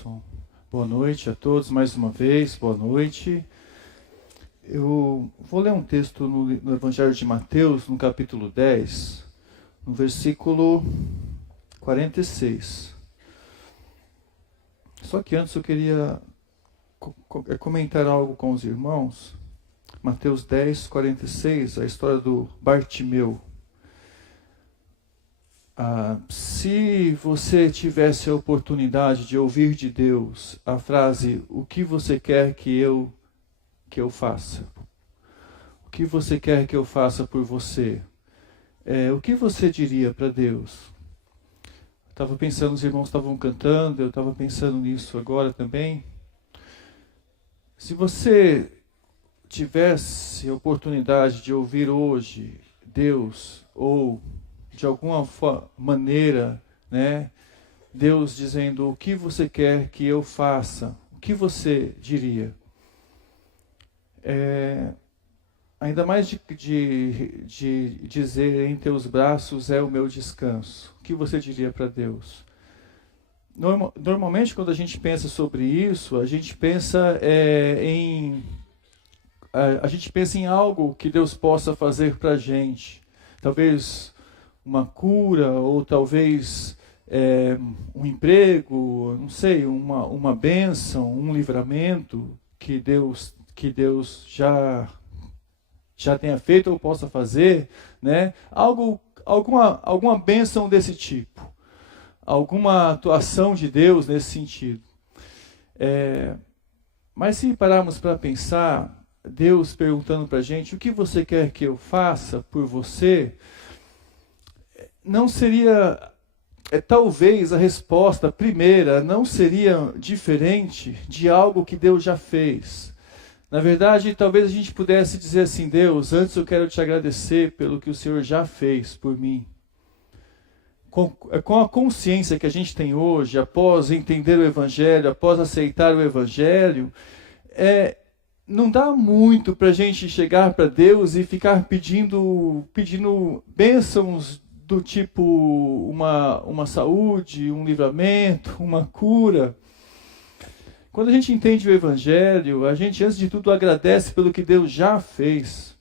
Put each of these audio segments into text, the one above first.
Edson. Boa noite a todos mais uma vez, boa noite. Eu vou ler um texto no Evangelho de Mateus, no capítulo 10, no versículo 46. Só que antes eu queria comentar algo com os irmãos. Mateus 10, 46, a história do Bartimeu. Se você tivesse a oportunidade de ouvir de Deus a frase, o que você quer que eu faça? O que você quer que eu faça por você? O que você diria para Deus? Estava pensando, os irmãos estavam cantando, eu estava pensando nisso agora também. Se você tivesse a oportunidade de ouvir hoje Deus, ou de alguma maneira, né, Deus dizendo o que você quer que eu faça, o que você diria? Ainda mais de dizer em teus braços é o meu descanso. O que você diria para Deus? Normalmente quando a gente pensa sobre isso, a gente pensa em algo que Deus possa fazer para a gente. Talvez uma cura, ou talvez um emprego, não sei, uma bênção, um livramento que Deus já tenha feito ou possa fazer, né? Alguma bênção desse tipo, alguma atuação de Deus nesse sentido. Mas se pararmos para pensar, Deus perguntando para a gente, o que você quer que eu faça por você? Não seria, talvez a resposta primeira não seria diferente de algo que Deus já fez. Na verdade, talvez a gente pudesse dizer assim, Deus, antes eu quero te agradecer pelo que o Senhor já fez por mim. Com a consciência que a gente tem hoje, após entender o Evangelho, após aceitar o Evangelho, não dá muito para a gente chegar para Deus e ficar pedindo bênçãos do tipo uma saúde, um livramento, uma cura. Quando a gente entende o Evangelho, a gente, antes de tudo, agradece pelo que Deus já fez.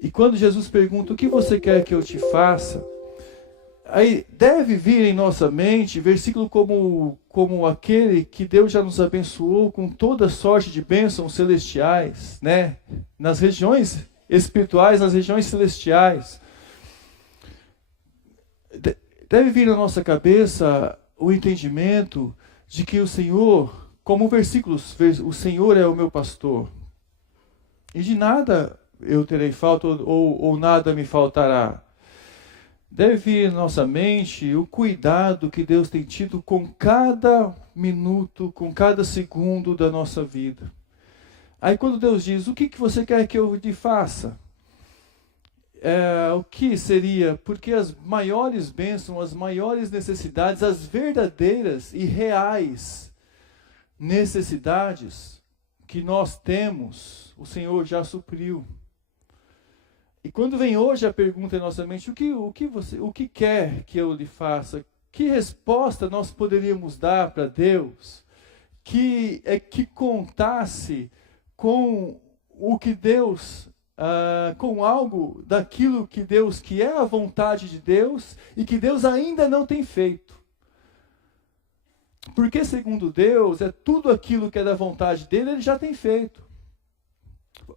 E quando Jesus pergunta, o que você quer que eu te faça? Aí deve vir em nossa mente versículo como aquele que Deus já nos abençoou com toda sorte de bênçãos celestiais, né? Nas regiões espirituais, nas regiões celestiais. Deve vir na nossa cabeça o entendimento de que o Senhor, como versículos, o Senhor é o meu pastor, e de nada eu terei falta ou nada me faltará. Deve vir na nossa mente o cuidado que Deus tem tido com cada minuto, com cada segundo da nossa vida. Aí quando Deus diz, o que você quer que eu te faça? O que seria? Porque as maiores bênçãos, as maiores necessidades, as verdadeiras e reais necessidades que nós temos, o Senhor já supriu. E quando vem hoje a pergunta em nossa mente, o que quer que eu lhe faça? Que resposta nós poderíamos dar para Deus que contasse com o que Deus, com algo daquilo que Deus, que é a vontade de Deus e que Deus ainda não tem feito? Porque segundo Deus, tudo aquilo que é da vontade dele, ele já tem feito.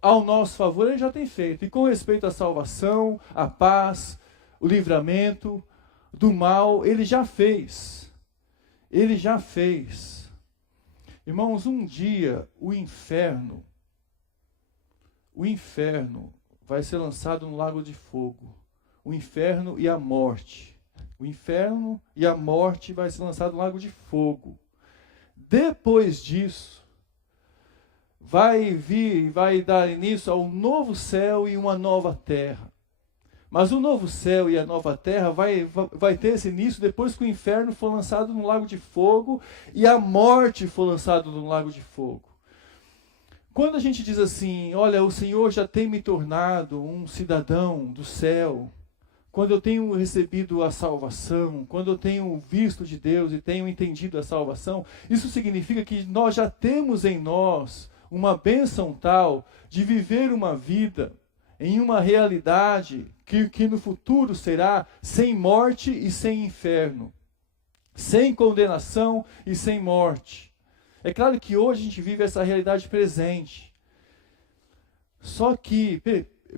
Ao nosso favor, ele já tem feito. E com respeito à salvação, à paz, o livramento do mal, ele já fez. Ele já fez. Irmãos, um dia o inferno vai ser lançado no lago de fogo. O inferno e a morte. O inferno e a morte vai ser lançado no lago de fogo. Depois disso, vai dar início ao novo céu e uma nova terra. Mas o novo céu e a nova terra vai ter esse início depois que o inferno for lançado no lago de fogo e a morte for lançada no lago de fogo. Quando a gente diz assim, olha, o Senhor já tem me tornado um cidadão do céu, quando eu tenho recebido a salvação, quando eu tenho visto de Deus e tenho entendido a salvação, isso significa que nós já temos em nós uma bênção tal de viver uma vida em uma realidade que no futuro será sem morte e sem inferno, sem condenação e sem morte. É claro que hoje a gente vive essa realidade presente. Só que,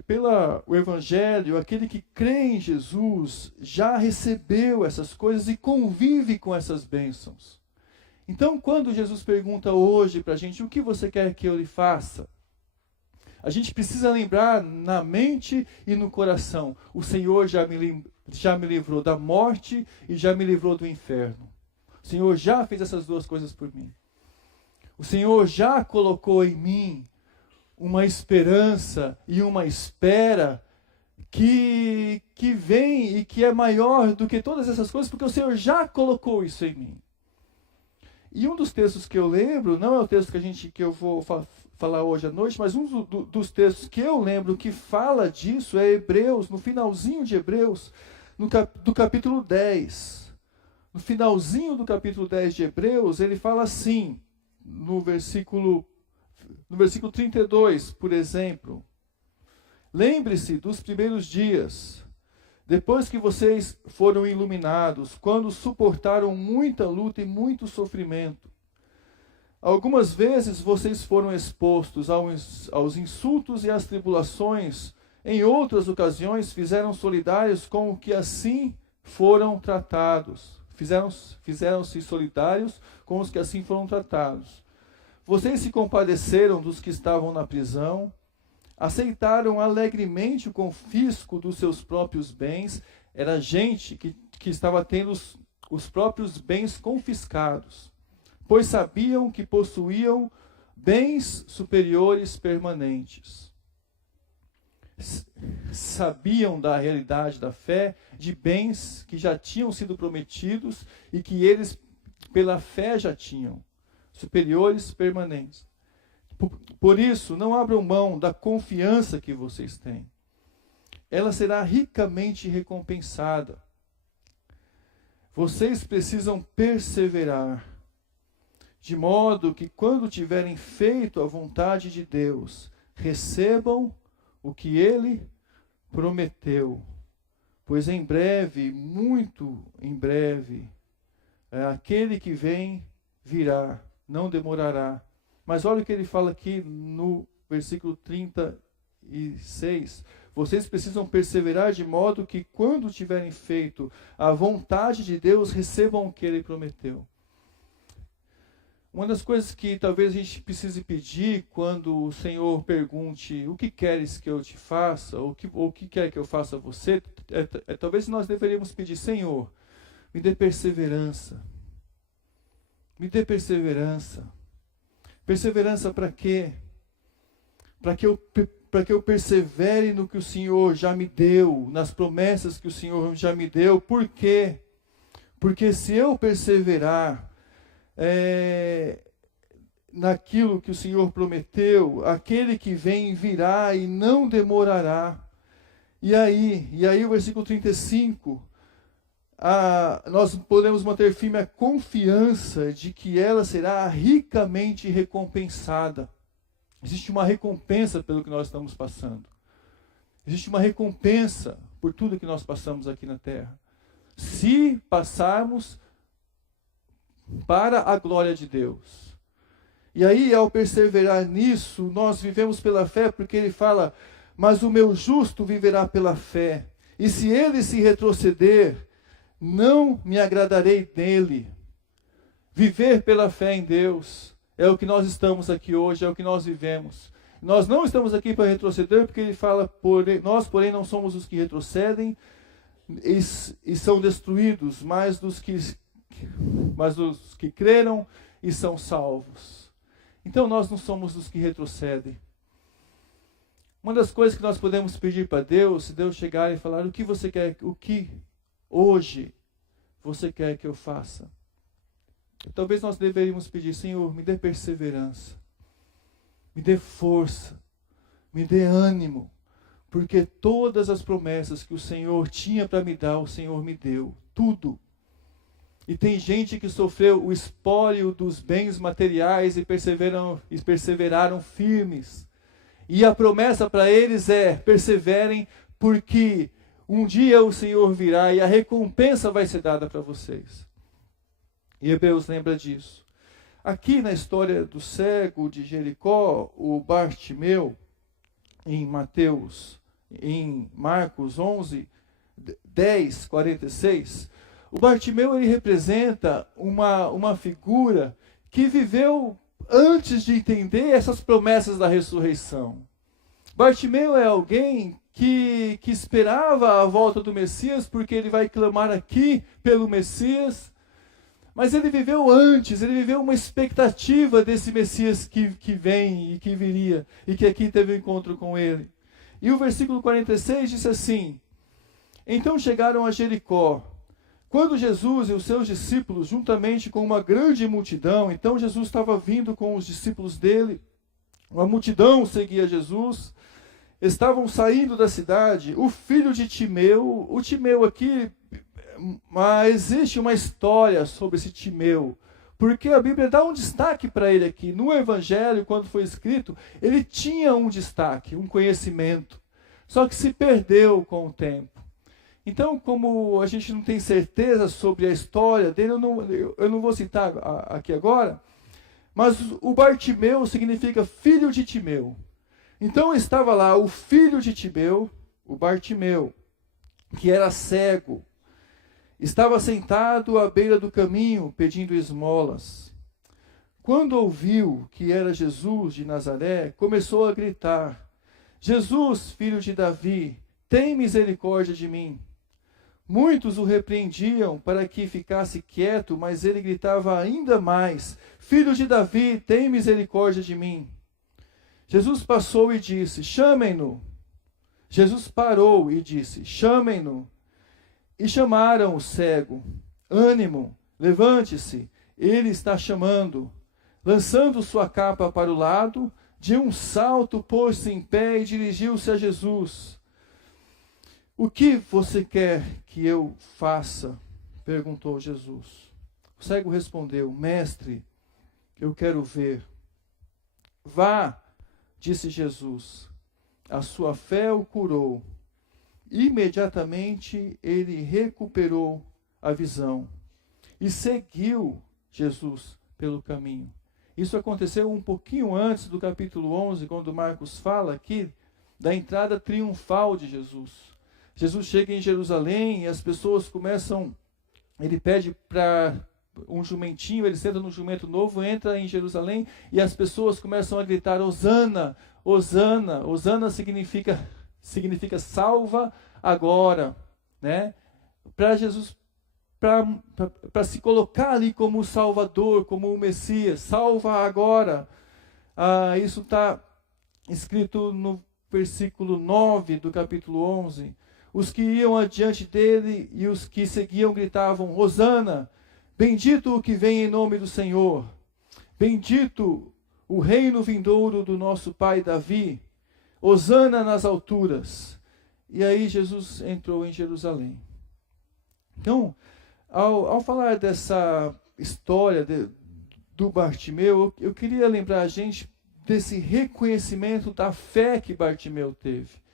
pelo Evangelho, aquele que crê em Jesus já recebeu essas coisas e convive com essas bênçãos. Então, quando Jesus pergunta hoje para a gente, o que você quer que eu lhe faça? A gente precisa lembrar na mente e no coração, o Senhor já me livrou da morte e já me livrou do inferno. O Senhor já fez essas duas coisas por mim. O Senhor já colocou em mim uma esperança e uma espera que vem e que é maior do que todas essas coisas, porque o Senhor já colocou isso em mim. E um dos textos que eu lembro, não é o texto que eu vou falar hoje à noite, mas um dos textos que eu lembro que fala disso é Hebreus, no finalzinho de Hebreus, do capítulo 10. No finalzinho do capítulo 10 de Hebreus, ele fala assim, no versículo 32, por exemplo: lembre-se dos primeiros dias, depois que vocês foram iluminados, quando suportaram muita luta e muito sofrimento. Algumas vezes vocês foram expostos aos insultos e às tribulações. Em outras ocasiões fizeram solidários com o que assim foram tratados. Fizeram-se solidários com os que assim foram tratados. Vocês se compadeceram dos que estavam na prisão, aceitaram alegremente o confisco dos seus próprios bens. Era gente que estava tendo os próprios bens confiscados, pois sabiam que possuíam bens superiores permanentes. Sabiam da realidade da fé, de bens que já tinham sido prometidos e que eles, pela fé, já tinham, superiores permanentes. Por isso, não abram mão da confiança que vocês têm. Ela será ricamente recompensada. Vocês precisam perseverar, de modo que, quando tiverem feito a vontade de Deus, recebam o que Ele prometeu. Pois em breve, muito em breve, aquele que vem virá, não demorará. Mas olha o que ele fala aqui no versículo 36. Vocês precisam perseverar de modo que, quando tiverem feito a vontade de Deus, recebam o que Ele prometeu. Uma das coisas que talvez a gente precise pedir quando o Senhor pergunte: o que queres que eu te faça? Ou o que quer que eu faça a você? Talvez nós deveríamos pedir: Senhor, me dê perseverança. Me dê perseverança. Perseverança para quê? Para que eu persevere no que o Senhor já me deu, nas promessas que o Senhor já me deu. Por quê? Porque se eu perseverar naquilo que o Senhor prometeu, aquele que vem virá e não demorará. E aí o versículo 35, nós podemos manter firme a confiança de que ela será ricamente recompensada. Existe uma recompensa pelo que nós estamos passando. Existe uma recompensa por tudo que nós passamos aqui na terra. Se passarmos para a glória de Deus. E aí, ao perseverar nisso, nós vivemos pela fé, porque ele fala: mas o meu justo viverá pela fé. E se ele se retroceder, não me agradarei dele. Viver pela fé em Deus é o que nós estamos aqui hoje, é o que nós vivemos. Nós não estamos aqui para retroceder, porque ele fala: nós, porém, não somos os que retrocedem e são destruídos, mas dos que creram e são salvos. Então nós não somos os que retrocedem. Uma das coisas que nós podemos pedir para Deus, se Deus chegar e falar: o que você quer, o que hoje você quer que eu faça? Talvez nós deveríamos pedir: Senhor, me dê perseverança, me dê força, me dê ânimo, Porque todas as promessas que o Senhor tinha para me dar, o Senhor me deu. Tudo. E tem gente que sofreu o espólio dos bens materiais e perseveraram firmes. E a promessa para eles é: perseverem, porque um dia o Senhor virá e a recompensa vai ser dada para vocês. E Hebreus lembra disso. Aqui na história do cego de Jericó, o Bartimeu, em Marcos 11, 10, 46, o Bartimeu ele representa uma figura que viveu antes de entender essas promessas da ressurreição. Bartimeu é alguém que esperava a volta do Messias, porque ele vai clamar aqui pelo Messias, mas ele viveu antes, ele viveu uma expectativa desse Messias que vem e que viria, e que aqui teve um encontro com ele. E o versículo 46 diz assim: então chegaram a Jericó. Quando Jesus e os seus discípulos, juntamente com uma grande multidão, então Jesus estava vindo com os discípulos dele, uma multidão seguia Jesus, estavam saindo da cidade, o filho de Timeu, o Timeu aqui, mas existe uma história sobre esse Timeu, porque a Bíblia dá um destaque para ele aqui. No Evangelho, quando foi escrito, ele tinha um destaque, um conhecimento, só que se perdeu com o tempo. Então, como a gente não tem certeza sobre a história dele, eu não vou citar aqui agora, mas o Bartimeu significa filho de Timeu. Então estava lá o filho de Timeu, o Bartimeu, que era cego, estava sentado à beira do caminho pedindo esmolas. Quando ouviu que era Jesus de Nazaré, começou a gritar: Jesus, filho de Davi, tem misericórdia de mim. Muitos o repreendiam para que ficasse quieto, mas ele gritava ainda mais: Filho de Davi, tem misericórdia de mim. Jesus passou e disse: chamem-no. Jesus parou e disse: chamem-no. E chamaram o cego. Ânimo, levante-se, ele está chamando. Lançando sua capa para o lado, de um salto pôs-se em pé e dirigiu-se a Jesus. O que você quer que eu faça? Perguntou Jesus. O cego respondeu: Mestre, eu quero ver. Vá, disse Jesus. A sua fé o curou. Imediatamente ele recuperou a visão e seguiu Jesus pelo caminho. Isso aconteceu um pouquinho antes do capítulo 11, quando Marcos fala aqui da entrada triunfal de Jesus. Jesus chega em Jerusalém e as pessoas começam, ele pede para um jumentinho, ele senta no jumento novo, entra em Jerusalém e as pessoas começam a gritar: Hosana, Hosana. Hosana significa salva agora, né? Para Jesus, para se colocar ali como o Salvador, como o Messias, salva agora. Isso está escrito no versículo 9 do capítulo 11. Os que iam adiante dele e os que seguiam gritavam: Hosana, bendito o que vem em nome do Senhor, bendito o reino vindouro do nosso pai Davi, Hosana nas alturas. E aí Jesus entrou em Jerusalém. Então, ao falar dessa história do Bartimeu, eu queria lembrar a gente desse reconhecimento da fé que Bartimeu teve.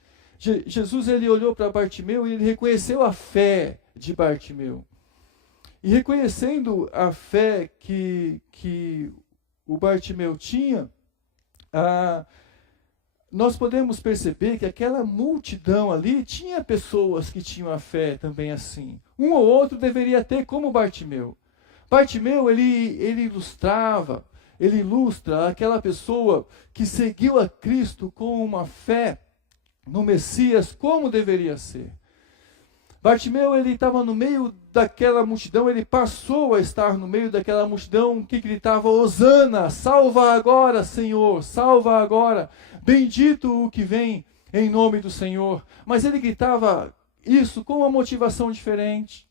Jesus ele olhou para Bartimeu e ele reconheceu a fé de Bartimeu. E reconhecendo a fé que o Bartimeu tinha, nós podemos perceber que aquela multidão ali tinha pessoas que tinham a fé também assim. Um ou outro deveria ter como Bartimeu. Bartimeu ele ilustra aquela pessoa que seguiu a Cristo com uma fé no Messias como deveria ser. Bartimeu ele estava no meio daquela multidão, ele passou a estar no meio daquela multidão que gritava: Hosana, salva agora, Senhor, salva agora, bendito o que vem em nome do Senhor. Mas ele gritava isso com uma motivação diferente.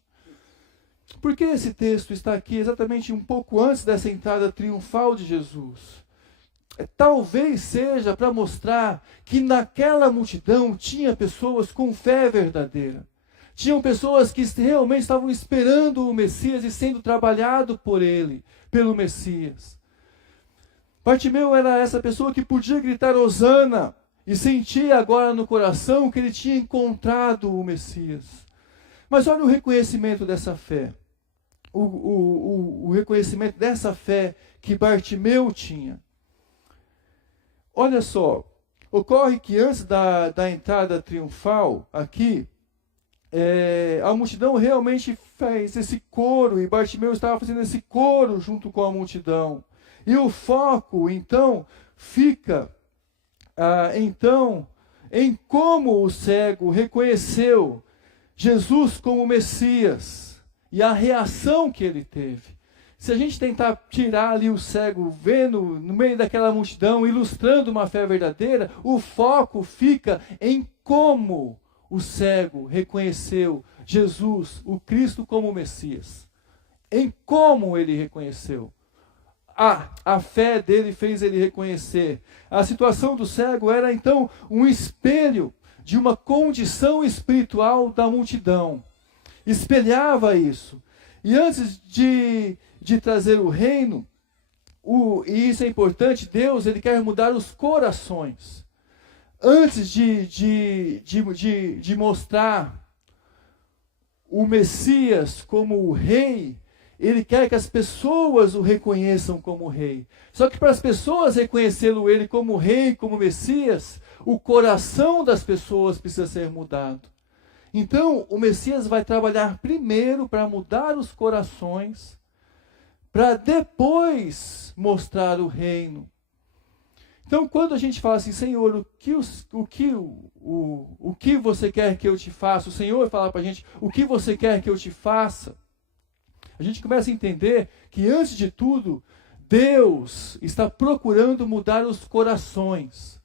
Por que esse texto está aqui exatamente um pouco antes dessa entrada triunfal de Jesus? talvez seja para mostrar que naquela multidão tinha pessoas com fé verdadeira. Tinham pessoas que realmente estavam esperando o Messias e sendo trabalhado por ele, pelo Messias. Bartimeu era essa pessoa que podia gritar Hosana e sentia agora no coração que ele tinha encontrado o Messias. Mas olha o reconhecimento dessa fé. O reconhecimento dessa fé que Bartimeu tinha. Olha só, ocorre que antes da entrada triunfal aqui, a multidão realmente fez esse coro, e Bartimeu estava fazendo esse coro junto com a multidão. E o foco, então, fica em como o cego reconheceu Jesus como Messias e a reação que ele teve. Se a gente tentar tirar ali o cego, vendo no meio daquela multidão, ilustrando uma fé verdadeira, o foco fica em como o cego reconheceu Jesus, o Cristo, como Messias. Em como ele reconheceu. A fé dele fez ele reconhecer. A situação do cego era então um espelho de uma condição espiritual da multidão. Espelhava isso. E antes de trazer o reino, e isso é importante, Deus ele quer mudar os corações. Antes de mostrar o Messias como o rei, ele quer que as pessoas o reconheçam como rei. Só que para as pessoas reconhecê-lo ele como rei, como Messias, o coração das pessoas precisa ser mudado. Então, o Messias vai trabalhar primeiro para mudar os corações, para depois mostrar o reino. Então, quando a gente fala assim, Senhor, o que você quer que eu te faça? O Senhor fala para a gente, o que você quer que eu te faça? A gente começa a entender que, antes de tudo, Deus está procurando mudar os corações,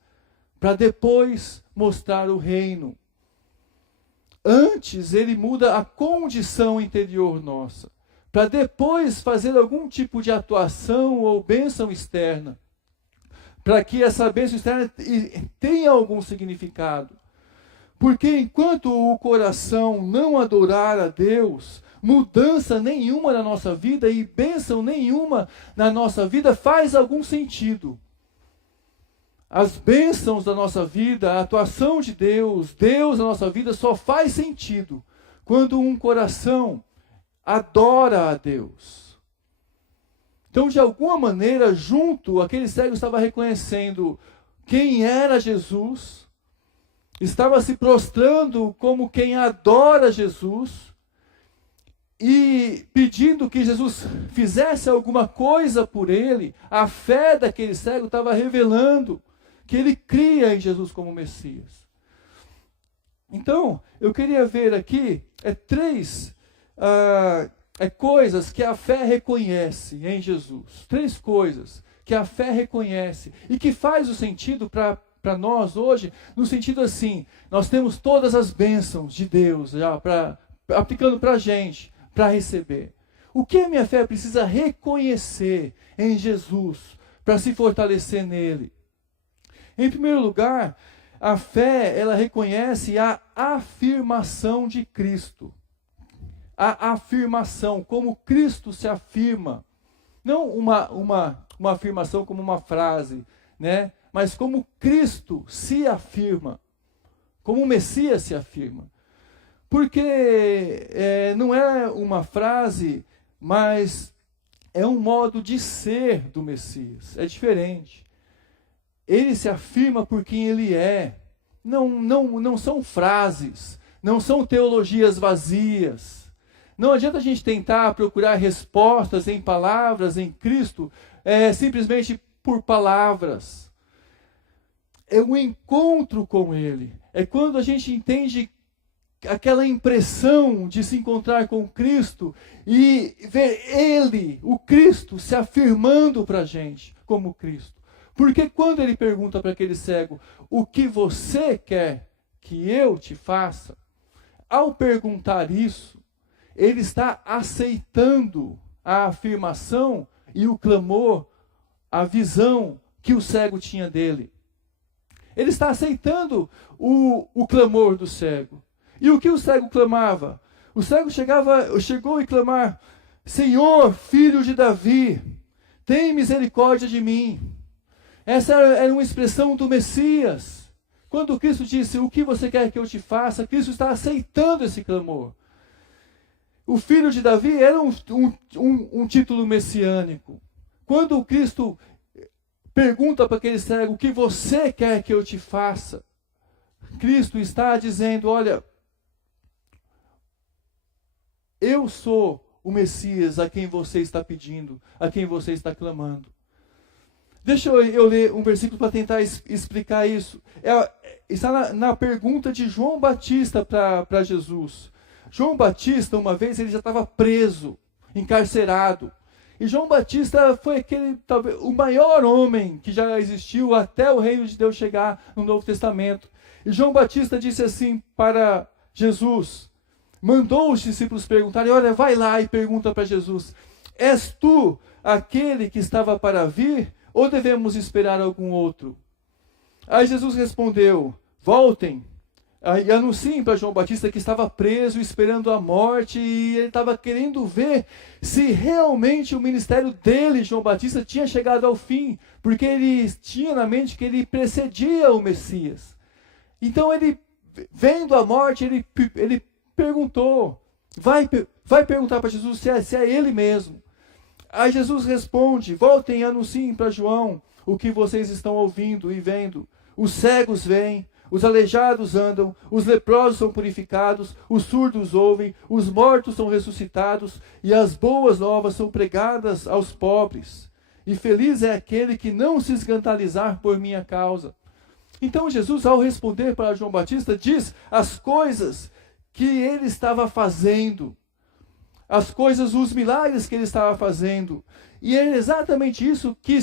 para depois mostrar o reino. Antes, ele muda a condição interior nossa, para depois fazer algum tipo de atuação ou bênção externa, para que essa bênção externa tenha algum significado. Porque enquanto o coração não adorar a Deus, mudança nenhuma na nossa vida e bênção nenhuma na nossa vida faz algum sentido. As bênçãos da nossa vida, a atuação de Deus na nossa vida só faz sentido quando um coração adora a Deus. Então, de alguma maneira, junto, aquele cego estava reconhecendo quem era Jesus, estava se prostrando como quem adora Jesus e pedindo que Jesus fizesse alguma coisa por ele. A fé daquele cego estava revelando que ele cria em Jesus como Messias. Então, eu queria ver aqui três coisas que a fé reconhece em Jesus. 3 coisas que a fé reconhece e que faz o sentido para nós hoje, no sentido assim, nós temos todas as bênçãos de Deus já aplicando para a gente, para receber. O que a minha fé precisa reconhecer em Jesus para se fortalecer nele? Em primeiro lugar, a fé, ela reconhece a afirmação de Cristo. A afirmação, como Cristo se afirma. Não uma afirmação como uma frase, né? Mas como Cristo se afirma. Como o Messias se afirma. Porque não é uma frase, mas é um modo de ser do Messias. É diferente. Ele se afirma por quem ele é. Não são frases, não são teologias vazias. Não adianta a gente tentar procurar respostas em palavras, em Cristo, simplesmente por palavras. É um encontro com Ele. É quando a gente entende aquela impressão de se encontrar com Cristo e ver Ele, o Cristo, se afirmando para a gente como Cristo. Porque quando ele pergunta para aquele cego, o que você quer que eu te faça? Ao perguntar isso, ele está aceitando a afirmação e o clamor, a visão que o cego tinha dele. Ele está aceitando o clamor do cego. E o que o cego clamava? O cego chegou e clamar: Senhor, filho de Davi, tem misericórdia de mim. Essa era uma expressão do Messias. Quando Cristo disse: o que você quer que eu te faça? Cristo está aceitando esse clamor. O filho de Davi era um título messiânico. Quando Cristo pergunta para aquele cego: o que você quer que eu te faça? Cristo está dizendo: olha, eu sou o Messias a quem você está pedindo, a quem você está clamando. Deixa eu ler um versículo para tentar explicar isso. Está na pergunta de João Batista para Jesus. João Batista, uma vez, ele já estava preso, encarcerado. E João Batista foi talvez o maior homem que já existiu até o reino de Deus chegar no Novo Testamento. E João Batista disse assim para Jesus, mandou os discípulos perguntarem: olha, vai lá e pergunta para Jesus: és tu aquele que estava para vir, ou devemos esperar algum outro? Aí Jesus respondeu: voltem e anunciem para João Batista que estava preso, esperando a morte, e ele estava querendo ver se realmente o ministério dele, João Batista, tinha chegado ao fim, porque ele tinha na mente que ele precedia o Messias. Então ele, vendo a morte, ele perguntou, vai perguntar para Jesus se é ele mesmo. Aí Jesus responde: voltem e anunciem para João o que vocês estão ouvindo e vendo. Os cegos veem, os aleijados andam, os leprosos são purificados, os surdos ouvem, os mortos são ressuscitados, e as boas novas são pregadas aos pobres. E feliz é aquele que não se escandalizar por minha causa. Então Jesus, ao responder para João Batista, diz as coisas que ele estava fazendo, as coisas, os milagres que ele estava fazendo. E é exatamente isso que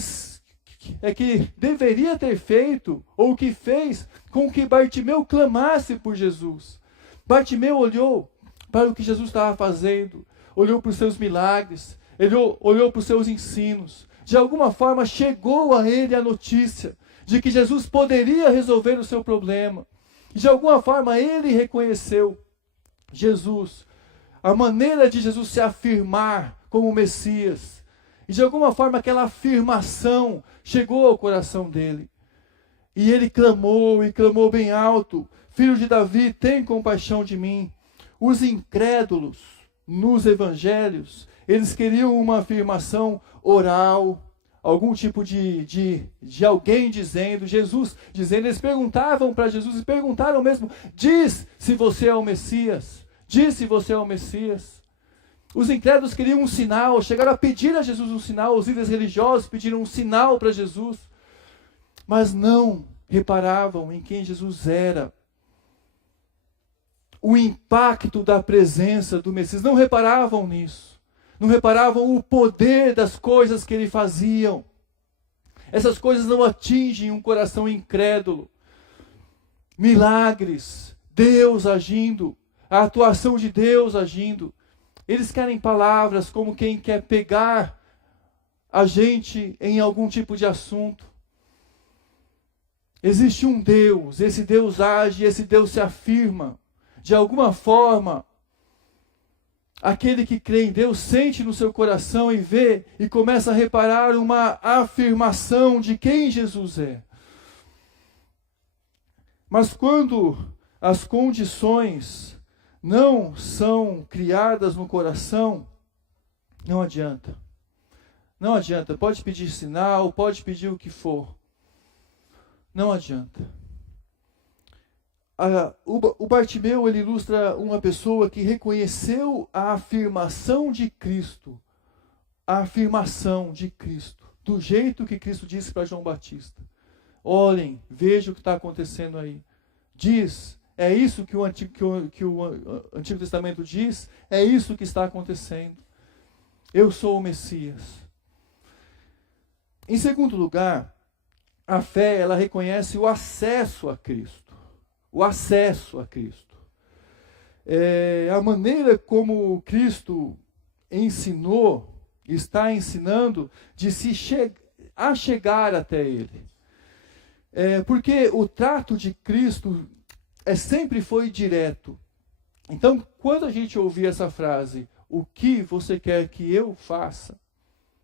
deveria ter feito, ou que fez com que Bartimeu clamasse por Jesus. Bartimeu olhou para o que Jesus estava fazendo, olhou para os seus milagres, ele olhou para os seus ensinos. De alguma forma chegou a ele a notícia de que Jesus poderia resolver o seu problema. De alguma forma ele reconheceu Jesus, a maneira de Jesus se afirmar como Messias. E de alguma forma aquela afirmação chegou ao coração dele. E ele clamou, e clamou bem alto: Filho de Davi, tem compaixão de mim. Os incrédulos nos evangelhos, eles queriam uma afirmação oral, algum tipo de alguém dizendo, Jesus dizendo. Eles perguntavam para Jesus, e perguntaram mesmo: diz se você é o Messias. Diz se você é o Messias. Os incrédulos queriam um sinal, chegaram a pedir a Jesus um sinal. Os líderes religiosos pediram um sinal para Jesus, mas não reparavam em quem Jesus era. O impacto da presença do Messias, não reparavam nisso. Não reparavam o poder das coisas que ele fazia. Essas coisas não atingem um coração incrédulo. Milagres, Deus agindo, a atuação de Deus agindo. Eles querem palavras como quem quer pegar a gente em algum tipo de assunto. Existe um Deus, esse Deus age, esse Deus se afirma. De alguma forma, aquele que crê em Deus sente no seu coração e vê e começa a reparar uma afirmação de quem Jesus é. Mas quando as condições não são criadas no coração, não adianta. Não adianta. Pode pedir sinal, pode pedir o que for. Não adianta. O Bartimeu, ele ilustra uma pessoa que reconheceu a afirmação de Cristo. A afirmação de Cristo. Do jeito que Cristo disse para João Batista. Olhem, vejam o que está acontecendo aí. Diz, é isso que o Antigo Testamento diz, é isso que está acontecendo. Eu sou o Messias. Em segundo lugar, a fé, ela reconhece o acesso a Cristo. O acesso a Cristo. A maneira como Cristo ensinou, está ensinando, de se a chegar até Ele. Porque o trato de Cristo sempre foi direto. Então, quando a gente ouvir essa frase, o que você quer que eu faça?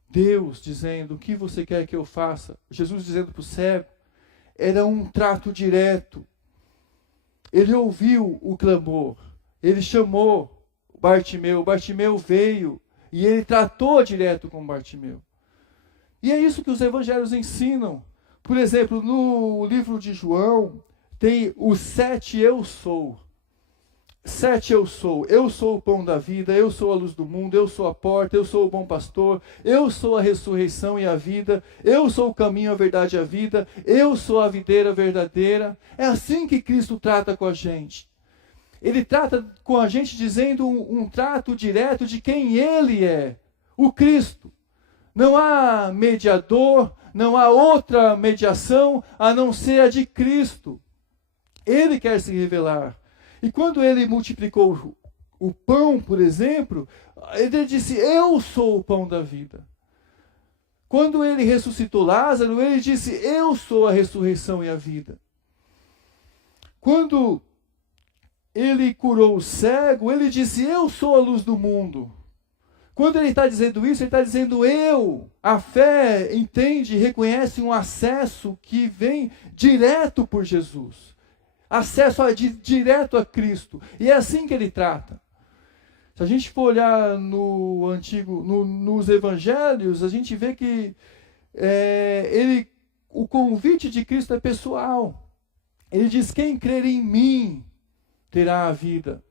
Deus dizendo, o que você quer que eu faça? Jesus dizendo para o cego, era um trato direto. Ele ouviu o clamor, ele chamou Bartimeu veio e ele tratou direto com Bartimeu. E é isso que os evangelhos ensinam. Por exemplo, no livro de João, tem os 7 eu sou. 7 eu sou. Eu sou o pão da vida, eu sou a luz do mundo, eu sou a porta, eu sou o bom pastor, eu sou a ressurreição e a vida, eu sou o caminho, a verdade e a vida, eu sou a videira verdadeira. É assim que Cristo trata com a gente. Ele trata com a gente dizendo um trato direto de quem Ele é, o Cristo. Não há mediador, não há outra mediação a não ser a de Cristo. Ele quer se revelar. E quando ele multiplicou o pão, por exemplo, ele disse, eu sou o pão da vida. Quando ele ressuscitou Lázaro, ele disse, eu sou a ressurreição e a vida. Quando ele curou o cego, ele disse, eu sou a luz do mundo. Quando ele está dizendo isso, ele está dizendo eu. A fé entende e reconhece um acesso que vem direto por Jesus. Acesso direto a Cristo. E é assim que ele trata. Se a gente for olhar nos evangelhos, a gente vê que o convite de Cristo é pessoal. Ele diz, quem crer em mim terá a vida.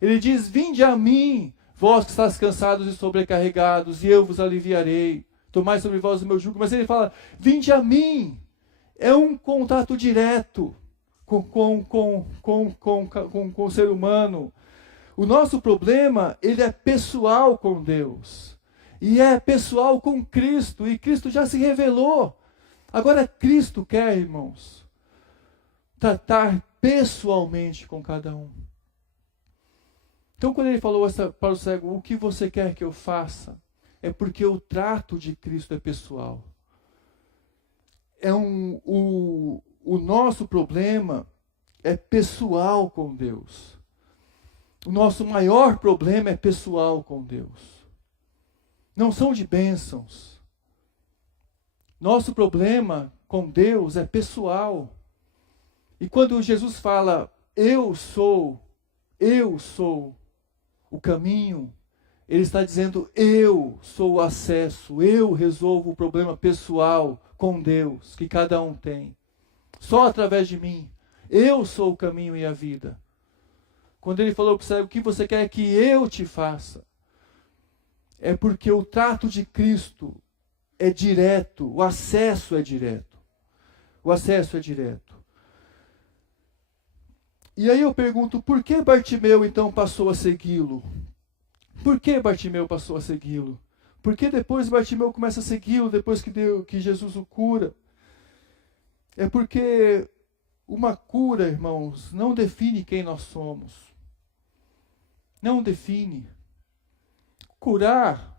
Ele diz, vinde a mim, vós que estáis cansados e sobrecarregados, e eu vos aliviarei. Tomai sobre vós o meu jugo. Mas ele fala, vinde a mim. É um contato direto com o ser humano. O nosso problema, ele é pessoal com Deus. E é pessoal com Cristo. E Cristo já se revelou. Agora Cristo quer, irmãos, tratar pessoalmente com cada um. Então, quando ele falou para o cego, o que você quer que eu faça? É porque o trato de Cristo é pessoal. O nosso problema é pessoal com Deus. O nosso maior problema é pessoal com Deus. Não são de bênçãos. Nosso problema com Deus é pessoal. E quando Jesus fala, eu sou o caminho, ele está dizendo, eu sou o acesso, eu resolvo o problema pessoal com Deus, que cada um tem. Só através de mim. Eu sou o caminho e a vida. Quando ele falou para o cego, o que você quer que eu te faça? É porque o trato de Cristo é direto, o acesso é direto. O acesso é direto. E aí eu pergunto, por que Bartimeu então passou a segui-lo? Por que Bartimeu passou a segui-lo? Porque depois Bartimeu começa a segui-lo, depois que Jesus o cura? É porque uma cura, irmãos, não define quem nós somos. Não define. Curar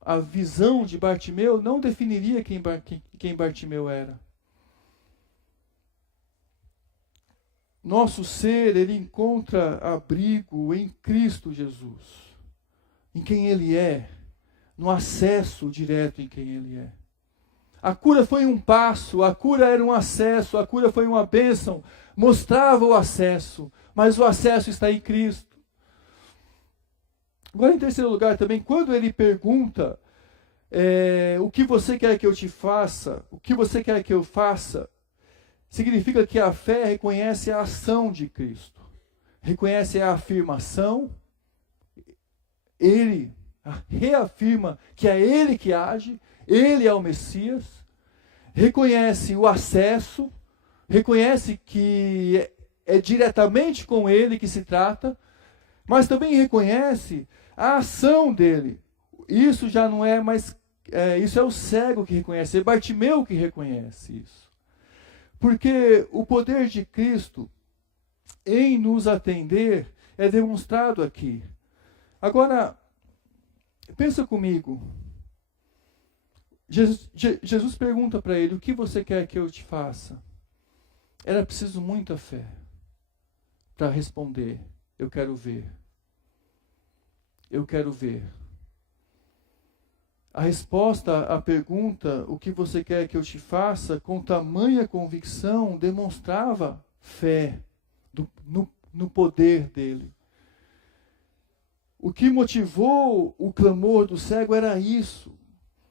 a visão de Bartimeu não definiria quem Bartimeu era. Nosso ser, ele encontra abrigo em Cristo Jesus, em quem Ele é, no acesso direto em quem Ele é. A cura foi um passo, a cura era um acesso, a cura foi uma bênção, mostrava o acesso, mas o acesso está em Cristo. Agora, em terceiro lugar também, quando ele pergunta, o que você quer que eu te faça, o que você quer que eu faça, significa que a fé reconhece a ação de Cristo, reconhece a afirmação, ele reafirma que é ele que age, ele é o Messias, reconhece o acesso, reconhece que é diretamente com ele que se trata, mas também reconhece a ação dele. Isso já não é mais, isso é o cego que reconhece, é Bartimeu que reconhece isso. Porque o poder de Cristo em nos atender é demonstrado aqui. Agora, pensa comigo. Jesus pergunta para ele: o que você quer que eu te faça? Era preciso muita fé para responder: eu quero ver. Eu quero ver. A resposta à pergunta: o que você quer que eu te faça? Com tamanha convicção, demonstrava fé no poder dele. O que motivou o clamor do cego era isso.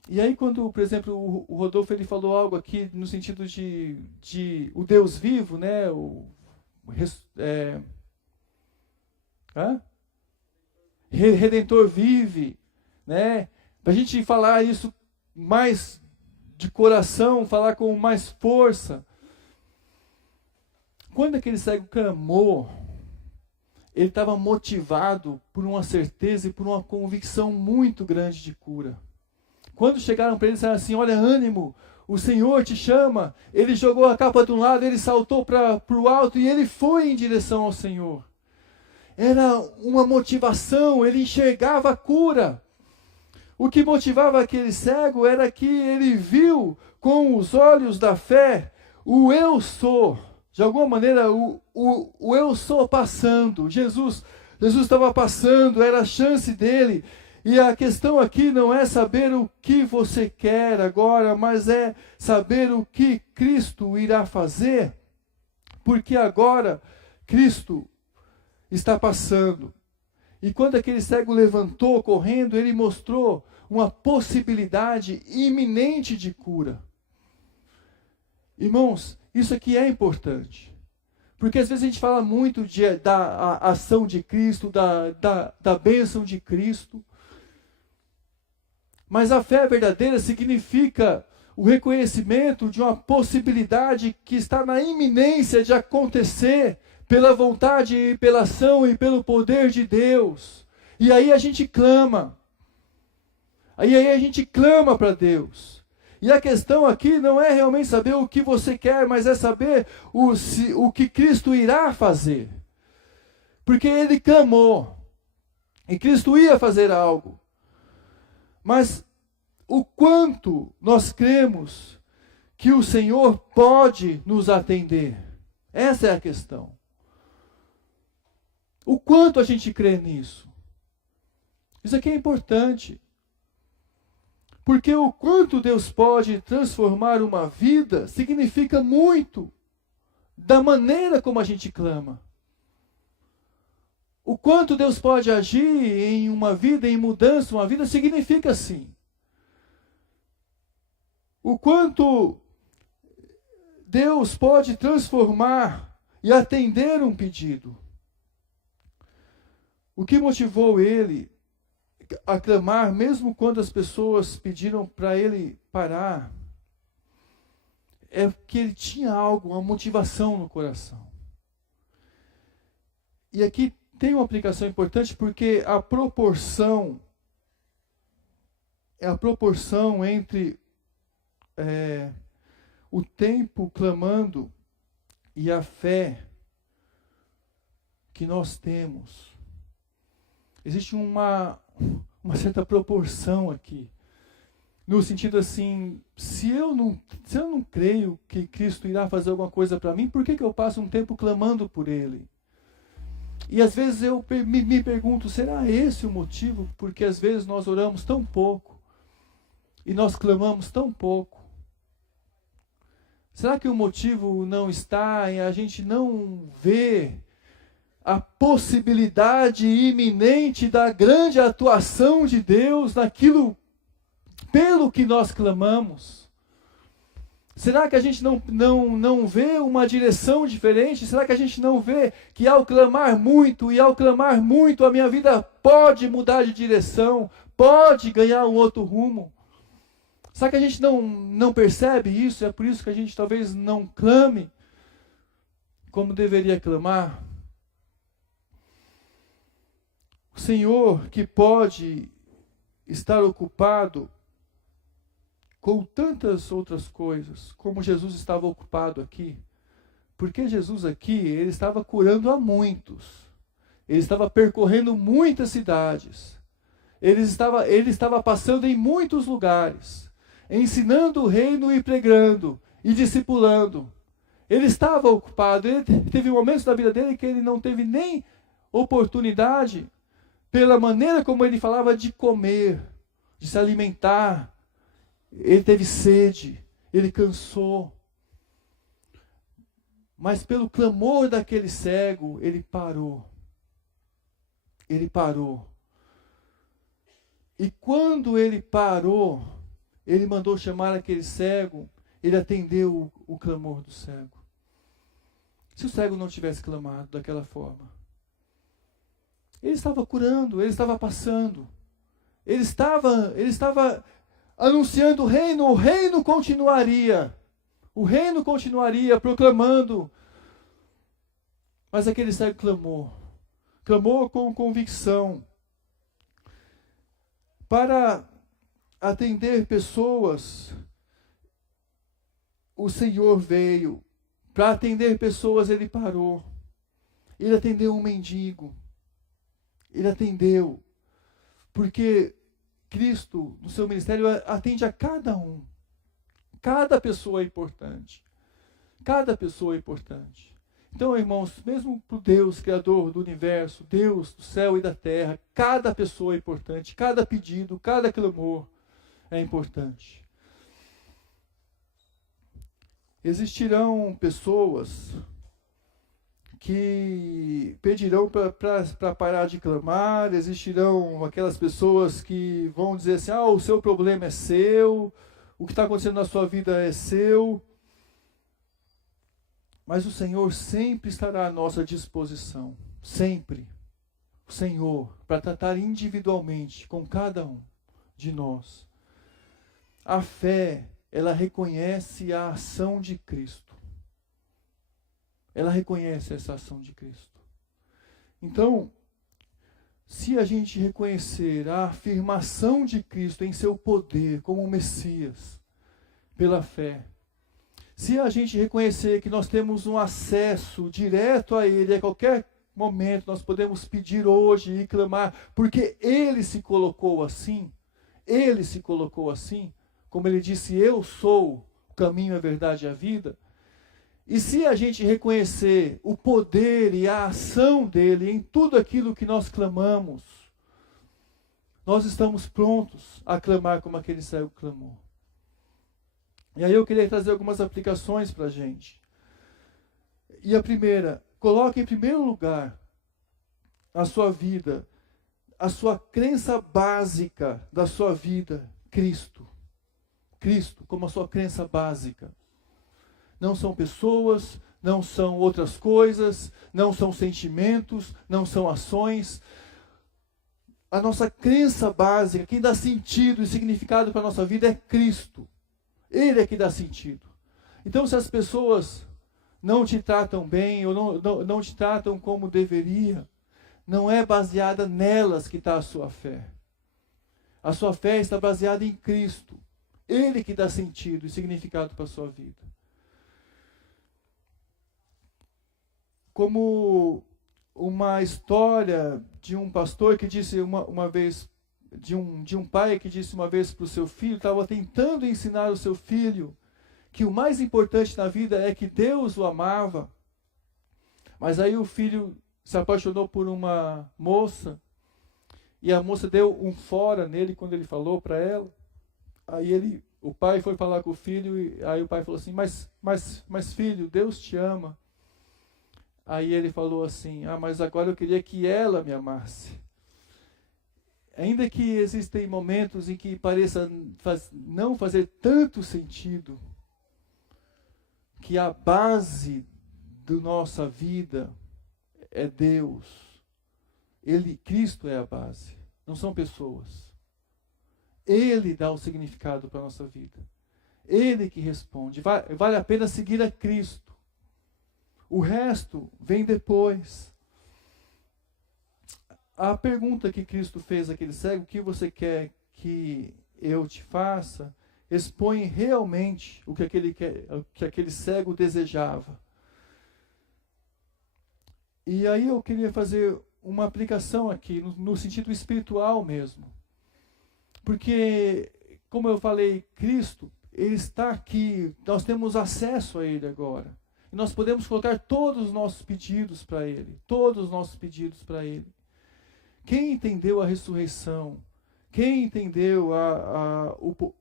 E aí quando, por exemplo, o Rodolfo ele falou algo aqui no sentido de o Deus vivo, né? Redentor vive, né? Para a gente falar isso mais de coração, falar com mais força. Quando aquele cego clamou, ele estava motivado por uma certeza e por uma convicção muito grande de cura. Quando chegaram para ele e disseram assim: olha, ânimo, o Senhor te chama. Ele jogou a capa de um lado, ele saltou para o alto e ele foi em direção ao Senhor. Era uma motivação, ele enxergava a cura. O que motivava aquele cego era que ele viu com os olhos da fé o eu sou. De alguma maneira, o eu sou passando. Jesus estava passando, era a chance dele. E a questão aqui não é saber o que você quer agora, mas é saber o que Cristo irá fazer. Porque agora Cristo está passando. E quando aquele cego levantou correndo, ele mostrou uma possibilidade iminente de cura. Irmãos, isso aqui é importante. Porque às vezes a gente fala muito da ação de Cristo, da bênção de Cristo. Mas a fé verdadeira significa o reconhecimento de uma possibilidade que está na iminência de acontecer pela vontade e pela ação e pelo poder de Deus. E aí a gente clama. Aí a gente clama para Deus. E a questão aqui não é realmente saber o que você quer, mas é saber o que Cristo irá fazer. Porque ele clamou. E Cristo ia fazer algo. Mas o quanto nós cremos que o Senhor pode nos atender? Essa é a questão. O quanto a gente crê nisso? Isso aqui é importante. Porque o quanto Deus pode transformar uma vida significa muito da maneira como a gente clama. O quanto Deus pode agir em uma vida, em mudança, uma vida, significa sim. O quanto Deus pode transformar e atender um pedido. O que motivou ele a clamar, mesmo quando as pessoas pediram para ele parar, é que ele tinha algo, uma motivação no coração. E aqui tem uma aplicação importante porque a proporção entre o tempo clamando e a fé que nós temos. Existe uma certa proporção aqui. No sentido assim, se eu não creio que Cristo irá fazer alguma coisa para mim, por que eu passo um tempo clamando por Ele? E às vezes eu me pergunto, será esse o motivo? Porque às vezes nós oramos tão pouco e nós clamamos tão pouco. Será que o motivo não está em a gente não ver a possibilidade iminente da grande atuação de Deus naquilo pelo que nós clamamos? Será que a gente não vê uma direção diferente? Será que a gente não vê que ao clamar muito a minha vida pode mudar de direção, pode ganhar um outro rumo? Será que a gente não percebe isso? É por isso que a gente talvez não clame como deveria clamar? O Senhor que pode estar ocupado com tantas outras coisas, como Jesus estava ocupado aqui. Porque Jesus aqui, ele estava curando a muitos. Ele estava percorrendo muitas cidades. Ele estava passando em muitos lugares. ensinando o reino e pregando e discipulando. Ele estava ocupado, ele teve momentos da vida dele que ele não teve nem oportunidade, pela maneira como ele falava, de comer, de se alimentar. Ele teve sede, ele cansou. Mas pelo clamor daquele cego, ele parou. Ele parou. E quando ele parou, ele mandou chamar aquele cego, ele atendeu o clamor do cego. Se o cego não tivesse clamado daquela forma, ele estava curando, ele estava passando, ele estava anunciando o reino continuaria, proclamando. Mas aquele cego clamou com convicção, para atender pessoas. O Senhor veio, para atender pessoas ele parou, ele atendeu um mendigo, ele atendeu, porque Cristo, no seu ministério, atende a cada um. Cada pessoa é importante. Cada pessoa é importante. Então, irmãos, mesmo para o Deus, Criador do universo, Deus do céu e da terra, cada pessoa é importante. Cada pedido, cada clamor é importante. Existirão pessoas que pedirão para parar de clamar, existirão aquelas pessoas que vão dizer assim, o seu problema é seu, o que está acontecendo na sua vida é seu. Mas o Senhor sempre estará à nossa disposição, sempre. O Senhor, para tratar individualmente com cada um de nós. A fé, ela reconhece a ação de Cristo. Ela reconhece essa ação de Cristo. Então, se a gente reconhecer a afirmação de Cristo em seu poder como Messias, pela fé, se a gente reconhecer que nós temos um acesso direto a Ele, a qualquer momento nós podemos pedir hoje e clamar, porque Ele se colocou assim, como Ele disse, eu sou o caminho, a verdade e a vida. E se a gente reconhecer o poder e a ação dEle em tudo aquilo que nós clamamos, nós estamos prontos a clamar como aquele cego clamou. E aí eu queria trazer algumas aplicações para a gente. E a primeira, coloque em primeiro lugar a sua vida, a sua crença básica da sua vida, Cristo. Cristo como a sua crença básica. Não são pessoas, não são outras coisas, não são sentimentos, não são ações. A nossa crença básica, quem dá sentido e significado para a nossa vida é Cristo. Ele é que dá sentido. Então, se as pessoas não te tratam bem ou não te tratam como deveria, não é baseada nelas que está a sua fé. A sua fé está baseada em Cristo. Ele que dá sentido e significado para a sua vida. Como uma história de um pastor que disse uma vez, de um pai que disse uma vez para o seu filho, estava tentando ensinar o seu filho que o mais importante na vida é que Deus o amava. Mas aí o filho se apaixonou por uma moça, e a moça deu um fora nele quando ele falou para ela. Aí o pai foi falar com o filho, e aí o pai falou assim, mas filho, Deus te ama. Aí ele falou assim, mas agora eu queria que ela me amasse. Ainda que existem momentos em que pareça não fazer tanto sentido, que a base da nossa vida é Deus. Cristo é a base, não são pessoas. Ele dá o significado para a nossa vida. Ele que responde. Vale a pena seguir a Cristo. O resto vem depois. A pergunta que Cristo fez àquele cego, o que você quer que eu te faça, expõe realmente o que aquele cego desejava. E aí eu queria fazer uma aplicação aqui, no sentido espiritual mesmo. Porque como eu falei, Cristo, Ele está aqui, nós temos acesso a Ele agora. E nós podemos colocar todos os nossos pedidos para Ele, todos os nossos pedidos para Ele. Quem entendeu a ressurreição, quem entendeu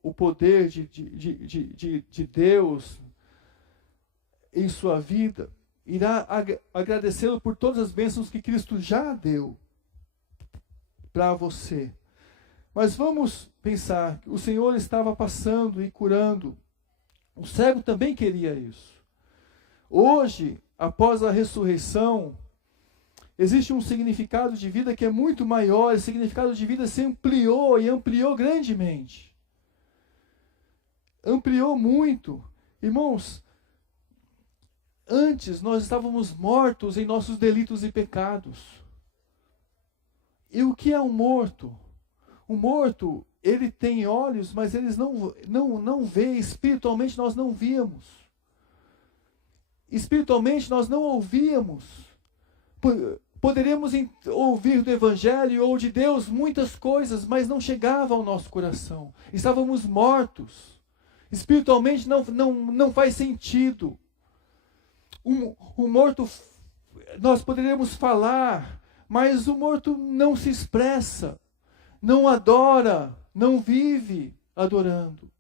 o poder de Deus em sua vida, irá agradecê-lo por todas as bênçãos que Cristo já deu para você. Mas vamos pensar que o Senhor estava passando e curando. O cego também queria isso. Hoje, após a ressurreição, existe um significado de vida que é muito maior. Esse significado de vida se ampliou e ampliou grandemente. Ampliou muito. Irmãos, antes nós estávamos mortos em nossos delitos e pecados. E o que é um morto? O morto, ele tem olhos, mas eles não vê. Espiritualmente nós não víamos. Espiritualmente nós não ouvíamos. Poderíamos ouvir do Evangelho ou de Deus muitas coisas, mas não chegava ao nosso coração. Estávamos mortos. Espiritualmente não faz sentido. O morto, nós poderíamos falar, mas o morto não se expressa, não adora, não vive adorando.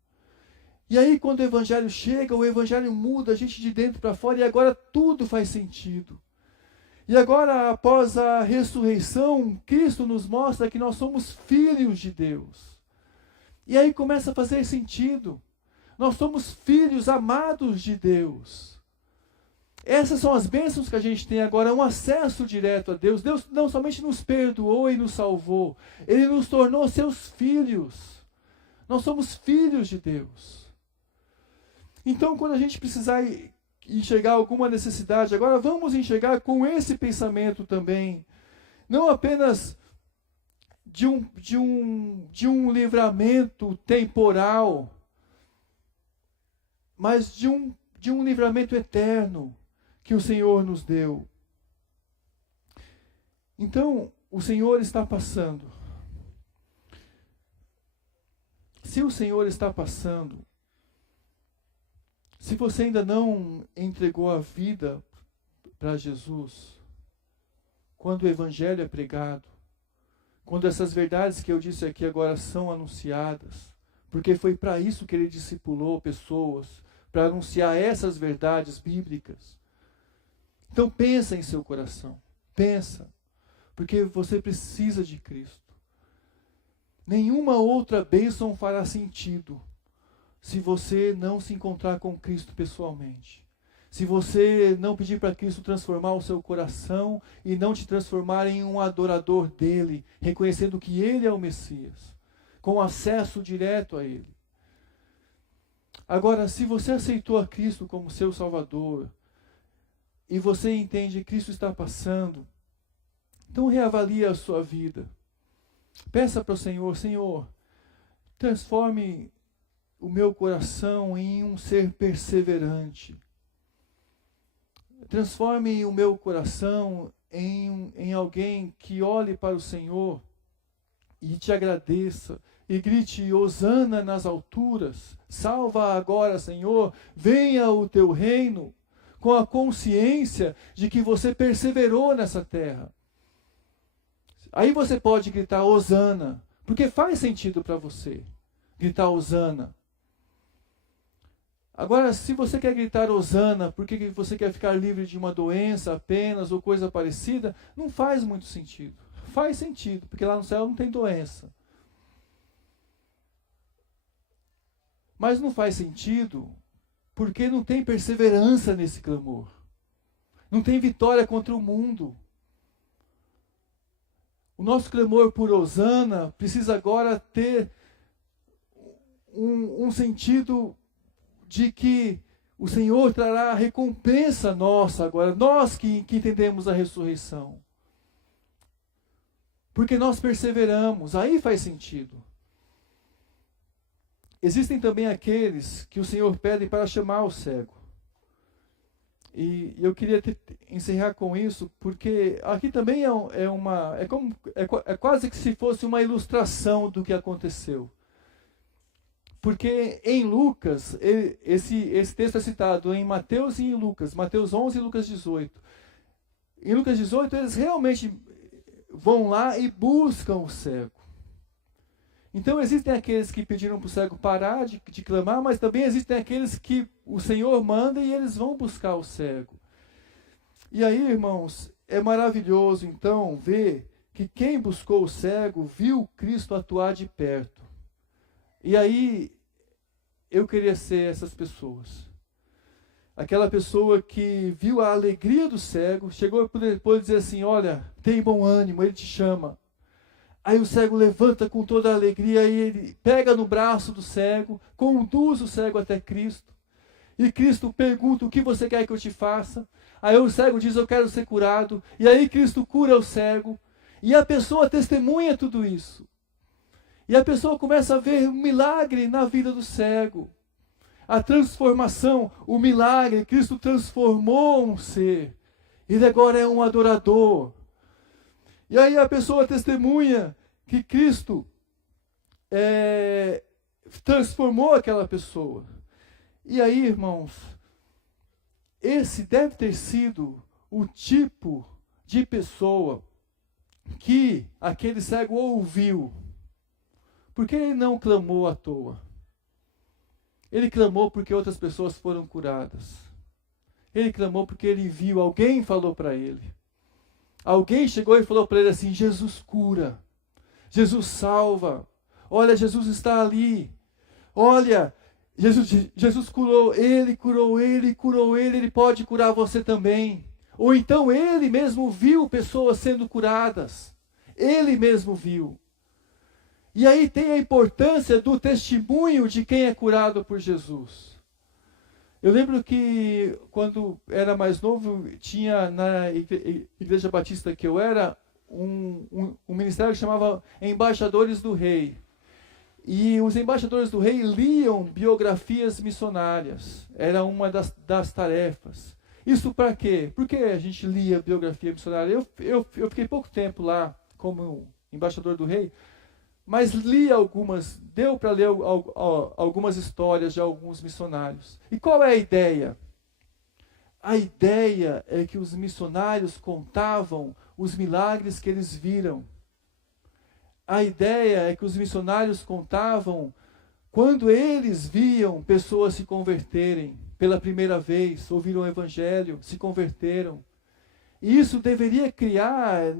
E aí quando o Evangelho chega, o Evangelho muda a gente de dentro para fora e agora tudo faz sentido. E agora, após a ressurreição, Cristo nos mostra que nós somos filhos de Deus. E aí começa a fazer sentido. Nós somos filhos amados de Deus. Essas são as bênçãos que a gente tem agora, um acesso direto a Deus. Deus não somente nos perdoou e nos salvou, Ele nos tornou seus filhos. Nós somos filhos de Deus. Então, quando a gente precisar enxergar alguma necessidade, agora vamos enxergar com esse pensamento também. Não apenas de um livramento temporal, mas de um livramento eterno que o Senhor nos deu. Então, o Senhor está passando. Se o Senhor está passando, se você ainda não entregou a vida para Jesus, quando o Evangelho é pregado, quando essas verdades que eu disse aqui agora são anunciadas, porque foi para isso que Ele discipulou pessoas, para anunciar essas verdades bíblicas. Então pensa em seu coração, pensa, porque você precisa de Cristo. Nenhuma outra bênção fará sentido se você não se encontrar com Cristo pessoalmente. Se você não pedir para Cristo transformar o seu coração e não te transformar em um adorador dele, reconhecendo que Ele é o Messias, com acesso direto a Ele. Agora, se você aceitou a Cristo como seu Salvador, e você entende que Cristo está passando, então reavalie a sua vida. Peça para o Senhor, Senhor, transforme o meu coração em um ser perseverante. Transforme o meu coração em alguém que olhe para o Senhor e te agradeça e grite, Hosana nas alturas, salva agora, Senhor, venha o teu reino, com a consciência de que você perseverou nessa terra. Aí você pode gritar Hosana, porque faz sentido para você gritar Hosana. Agora, se você quer gritar Hosana porque você quer ficar livre de uma doença apenas ou coisa parecida, não faz muito sentido. Faz sentido, porque lá no céu não tem doença. Mas não faz sentido porque não tem perseverança nesse clamor. Não tem vitória contra o mundo. O nosso clamor por Hosana precisa agora ter um sentido de que o Senhor trará a recompensa nossa agora, nós que entendemos a ressurreição. Porque nós perseveramos, aí faz sentido. Existem também aqueles que o Senhor pede para chamar o cego. E eu queria encerrar com isso, porque aqui também é quase que se fosse uma ilustração do que aconteceu. Porque em Lucas, esse texto é citado em Mateus e em Lucas, Mateus 11 e Lucas 18. Em Lucas 18, eles realmente vão lá e buscam o cego. Então existem aqueles que pediram para o cego parar de clamar, mas também existem aqueles que o Senhor manda e eles vão buscar o cego. E aí, irmãos, é maravilhoso então ver que quem buscou o cego viu Cristo atuar de perto. E aí, eu queria ser essas pessoas. Aquela pessoa que viu a alegria do cego, chegou depois dizer assim, olha, tem bom ânimo, ele te chama. Aí o cego levanta com toda a alegria e ele pega no braço do cego, conduz o cego até Cristo. E Cristo pergunta, o que você quer que eu te faça? Aí o cego diz, eu quero ser curado. E aí Cristo cura o cego. E a pessoa testemunha tudo isso. E a pessoa começa a ver um milagre na vida do cego. A transformação, o milagre, Cristo transformou um ser. Ele agora é um adorador. E aí a pessoa testemunha que Cristo transformou aquela pessoa. E aí, irmãos, esse deve ter sido o tipo de pessoa que aquele cego ouviu. Porque ele não clamou à toa. Ele clamou porque outras pessoas foram curadas. Ele clamou porque ele viu, alguém falou para ele. Alguém chegou e falou para ele assim, Jesus cura, Jesus salva, olha, Jesus está ali, olha, Jesus curou ele, ele pode curar você também. Ou então ele mesmo viu pessoas sendo curadas, ele mesmo viu. E aí tem a importância do testemunho de quem é curado por Jesus. Eu lembro que quando era mais novo, tinha na Igreja Batista que eu era, um ministério que chamava Embaixadores do Rei. E os embaixadores do rei liam biografias missionárias. Era uma das tarefas. Isso para quê? Por que a gente lia biografia missionária? Eu fiquei pouco tempo lá como embaixador do rei, mas li algumas, deu para ler algumas histórias de alguns missionários. E qual é a ideia? A ideia é que os missionários contavam os milagres que eles viram. A ideia é que os missionários contavam quando eles viam pessoas se converterem pela primeira vez, ouviram o evangelho, se converteram. E isso deveria criar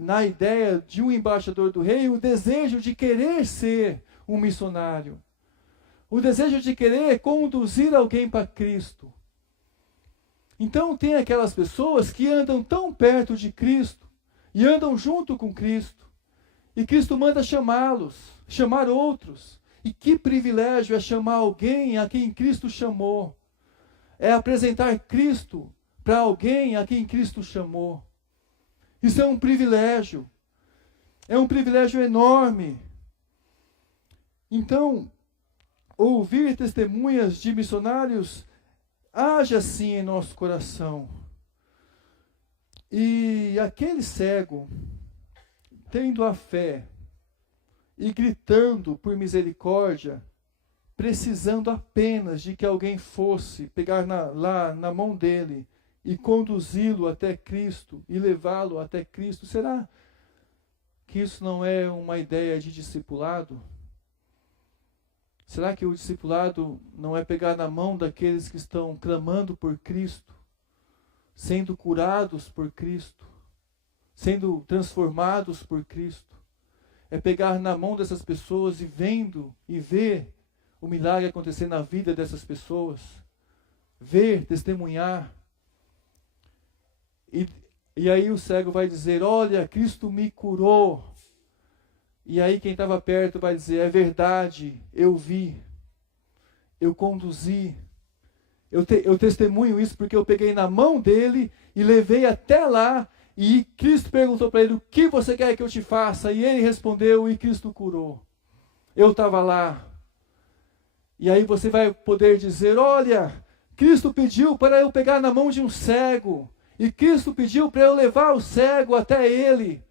na ideia de um embaixador do rei o desejo de querer ser um missionário. O desejo de querer conduzir alguém para Cristo. Então tem aquelas pessoas que andam tão perto de Cristo e andam junto com Cristo. E Cristo manda chamá-los, chamar outros. E que privilégio é chamar alguém a quem Cristo chamou. É apresentar Cristo para alguém a quem Cristo chamou. Isso é um privilégio. É um privilégio enorme. Então, ouvir testemunhas de missionários age assim em nosso coração. E aquele cego, tendo a fé e gritando por misericórdia, precisando apenas de que alguém fosse pegar lá na mão dele e conduzi-lo até Cristo e levá-lo até Cristo. Será que isso não é uma ideia de discipulado? Será que o discipulado não é pegar na mão daqueles que estão clamando por Cristo, sendo curados por Cristo, sendo transformados por Cristo? É pegar na mão dessas pessoas e ver o milagre acontecer na vida dessas pessoas, ver, testemunhar. E aí o cego vai dizer, olha, Cristo me curou. E aí quem estava perto vai dizer, é verdade, eu vi, eu conduzi, eu testemunho isso porque eu peguei na mão dele e levei até lá. E Cristo perguntou para ele, o que você quer que eu te faça? E ele respondeu e Cristo curou. Eu estava lá. E aí você vai poder dizer, olha, Cristo pediu para eu pegar na mão de um cego. E Cristo pediu para eu levar o cego até ele.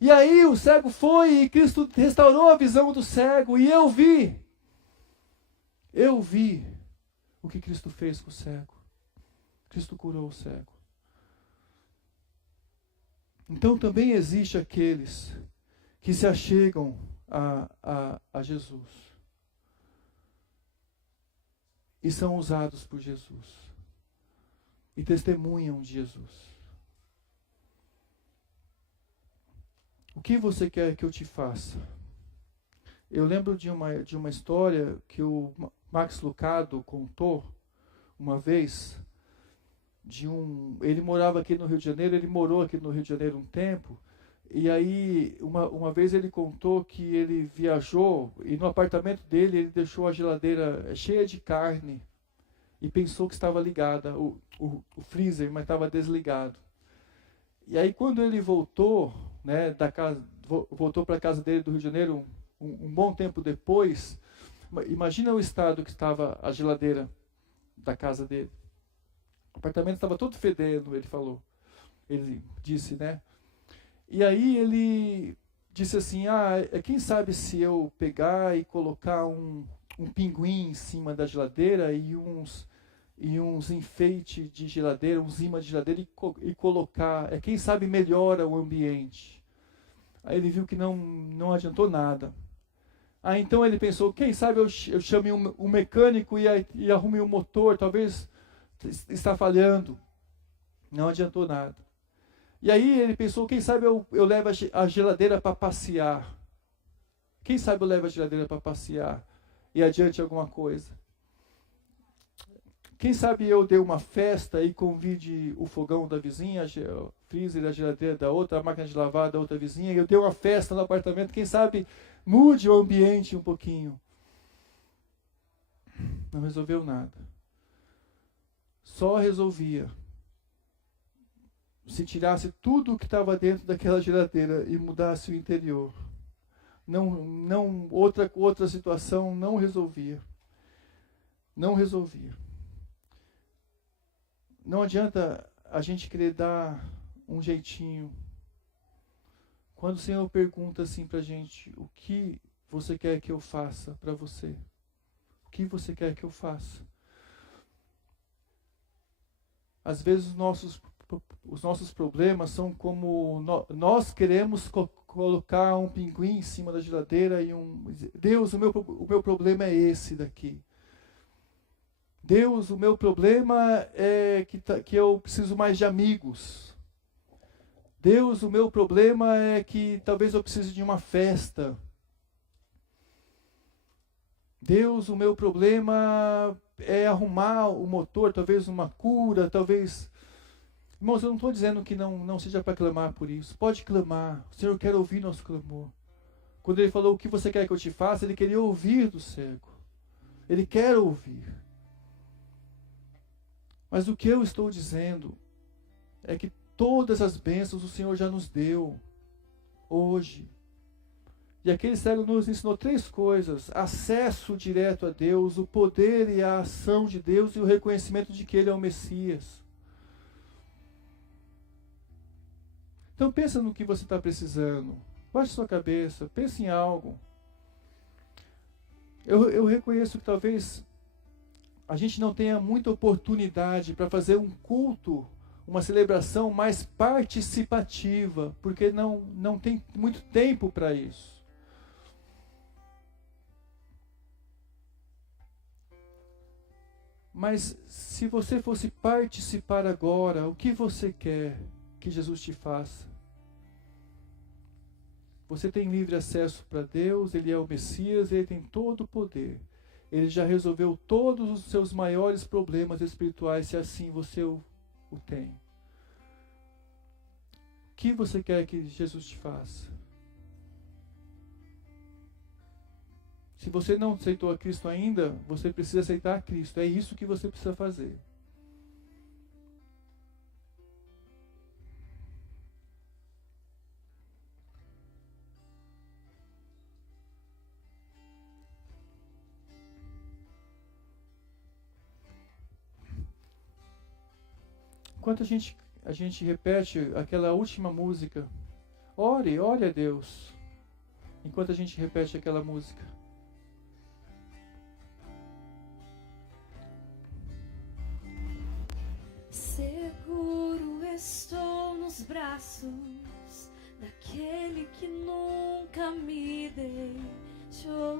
E aí o cego foi e Cristo restaurou a visão do cego. E eu vi. Eu vi o que Cristo fez com o cego. Cristo curou o cego. Então também existe aqueles que se achegam a Jesus e são usados por Jesus e testemunham de Jesus. O que você quer que eu te faça? Eu lembro de uma história que o Max Lucado contou uma vez. Ele morava aqui no Rio de Janeiro, ele morou aqui no Rio de Janeiro um tempo, e aí uma vez ele contou que ele viajou e no apartamento dele ele deixou a geladeira cheia de carne e pensou que estava ligada, o freezer, mas estava desligado. E aí quando ele voltou, né, voltou para a casa dele do Rio de Janeiro um bom tempo depois, imagina o estado que estava a geladeira da casa dele. O apartamento estava todo fedendo, ele falou. Ele disse, né? E aí ele disse assim, quem sabe se eu pegar e colocar um pinguim em cima da geladeira e uns enfeites de geladeira, uns imãs de geladeira e colocar, quem sabe melhora o ambiente. Aí ele viu que não adiantou nada. Aí então ele pensou, quem sabe eu chame um mecânico e arrume um motor, talvez está falhando. Não adiantou nada. E aí ele pensou, quem sabe eu levo a geladeira para passear. Quem sabe eu levo a geladeira para passear e adiante alguma coisa. Quem sabe eu dê uma festa e convide o fogão da vizinha, o freezer da geladeira da outra, a máquina de lavar da outra vizinha, e eu dê uma festa no apartamento, quem sabe mude o ambiente um pouquinho. Não resolveu nada. Só resolvia se tirasse tudo o que estava dentro daquela geladeira e mudasse o interior. Outra situação não resolvia. Não resolvia. Não adianta a gente querer dar um jeitinho. Quando o Senhor pergunta assim pra gente, o que você quer que eu faça para você? O que você quer que eu faça? Às vezes os nossos problemas são como nós queremos colocar um pinguim em cima da geladeira e Deus, o meu problema é esse daqui. Deus, o meu problema é que eu preciso mais de amigos. Deus, o meu problema é que talvez eu precise de uma festa. Deus, o meu problema é arrumar o motor, talvez uma cura, talvez... Irmãos, eu não estou dizendo que não seja para clamar por isso. Pode clamar. O Senhor quer ouvir nosso clamor. Quando Ele falou o que você quer que eu te faça, Ele queria ouvir do cego. Ele quer ouvir. Mas o que eu estou dizendo é que todas as bênçãos o Senhor já nos deu hoje. E aquele cego nos ensinou 3 coisas: acesso direto a Deus, o poder e a ação de Deus e o reconhecimento de que Ele é o Messias. Então pensa no que você está precisando. Baixe sua cabeça, pense em algo. Eu reconheço que talvez a gente não tenha muita oportunidade para fazer um culto, uma celebração mais participativa, porque não tem muito tempo para isso. Mas se você fosse participar agora, o que você quer que Jesus te faça? Você tem livre acesso para Deus, Ele é o Messias, Ele tem todo o poder. Ele já resolveu todos os seus maiores problemas espirituais, se assim você o tem. O que você quer que Jesus te faça? Se você não aceitou a Cristo ainda, você precisa aceitar a Cristo. É isso que você precisa fazer. Enquanto a gente repete aquela última música, ore a Deus. Enquanto a gente repete aquela música. Seguro estou nos braços daquele que nunca me deixou.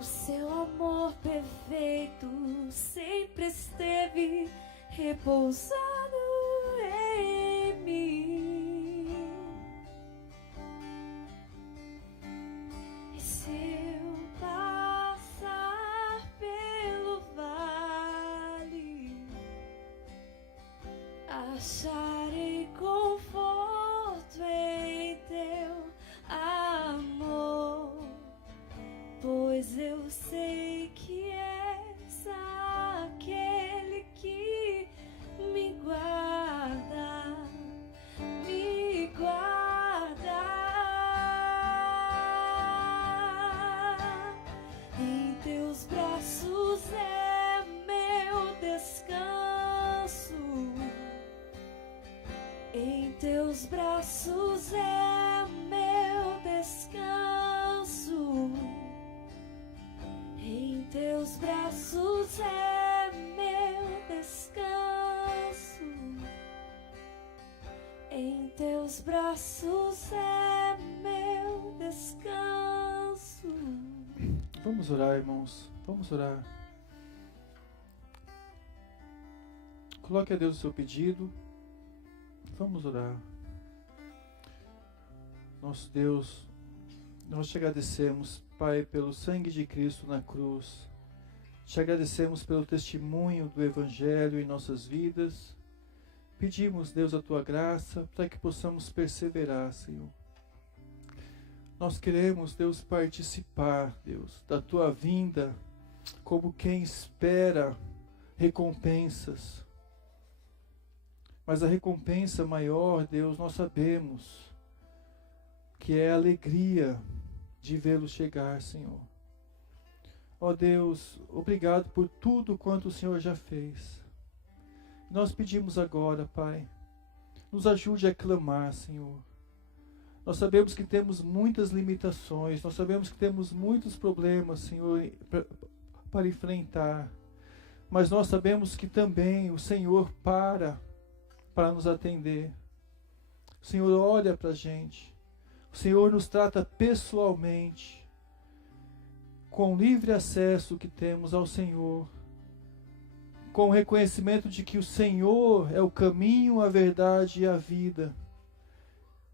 O seu amor perfeito sempre esteve repousado em mim. E se eu passar pelo vale, acharei conforto em teu amor, pois eu sei que és aquele que me guarda, me guarda. Em teus braços é meu descanso, em teus braços é meu descanso, em teus braços é meu descanso, em teus braços é meu descanso. Vamos orar, irmãos. Vamos orar. Coloque a Deus o seu pedido. Vamos orar. Nosso Deus, nós te agradecemos, Pai, pelo sangue de Cristo na cruz. Te agradecemos pelo testemunho do Evangelho em nossas vidas. Pedimos, Deus, a Tua graça para que possamos perseverar, Senhor. Nós queremos, Deus, participar, Deus, da Tua vinda como quem espera recompensas. Mas a recompensa maior, Deus, nós sabemos que é a alegria de vê-lo chegar, Senhor. Ó Deus, obrigado por tudo quanto o Senhor já fez. Nós pedimos agora, Pai, nos ajude a clamar, Senhor. Nós sabemos que temos muitas limitações, nós sabemos que temos muitos problemas, Senhor, para enfrentar. Mas nós sabemos que também o Senhor para nos atender. O Senhor olha para a gente. O Senhor nos trata pessoalmente, com livre acesso que temos ao Senhor, com o reconhecimento de que o Senhor é o caminho, a verdade e a vida.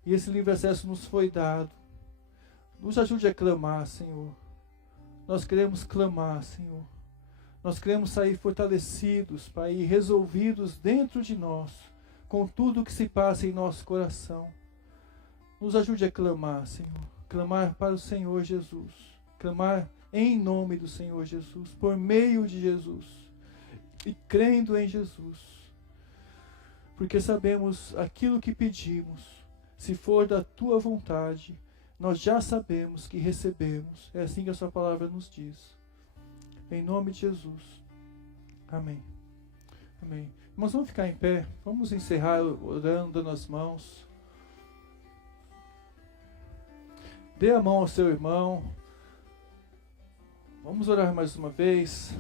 E esse livre acesso nos foi dado. Nos ajude a clamar, Senhor. Nós queremos clamar, Senhor. Nós queremos sair fortalecidos, Pai, e resolvidos dentro de nós, com tudo que se passa em nosso coração. Nos ajude a clamar, Senhor. Clamar para o Senhor Jesus. Clamar em nome do Senhor Jesus, por meio de Jesus. E crendo em Jesus. Porque sabemos aquilo que pedimos. Se for da Tua vontade, nós já sabemos que recebemos. É assim que a Sua palavra nos diz. Em nome de Jesus. Amém. Amém. Irmãos, vamos ficar em pé. Vamos encerrar orando, dando as mãos. Dê a mão ao seu irmão. Vamos orar mais uma vez.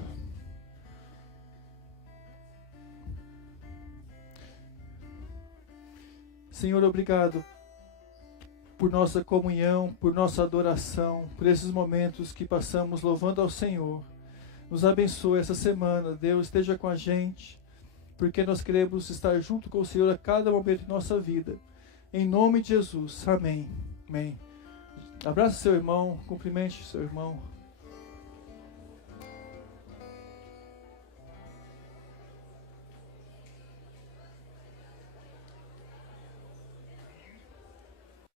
Senhor, obrigado por nossa comunhão, por nossa adoração, por esses momentos que passamos louvando ao Senhor. Nos abençoe essa semana, Deus, esteja com a gente, porque nós queremos estar junto com o Senhor a cada momento de nossa vida. Em nome de Jesus, amém. Amém. Abraça seu irmão, cumprimente seu irmão.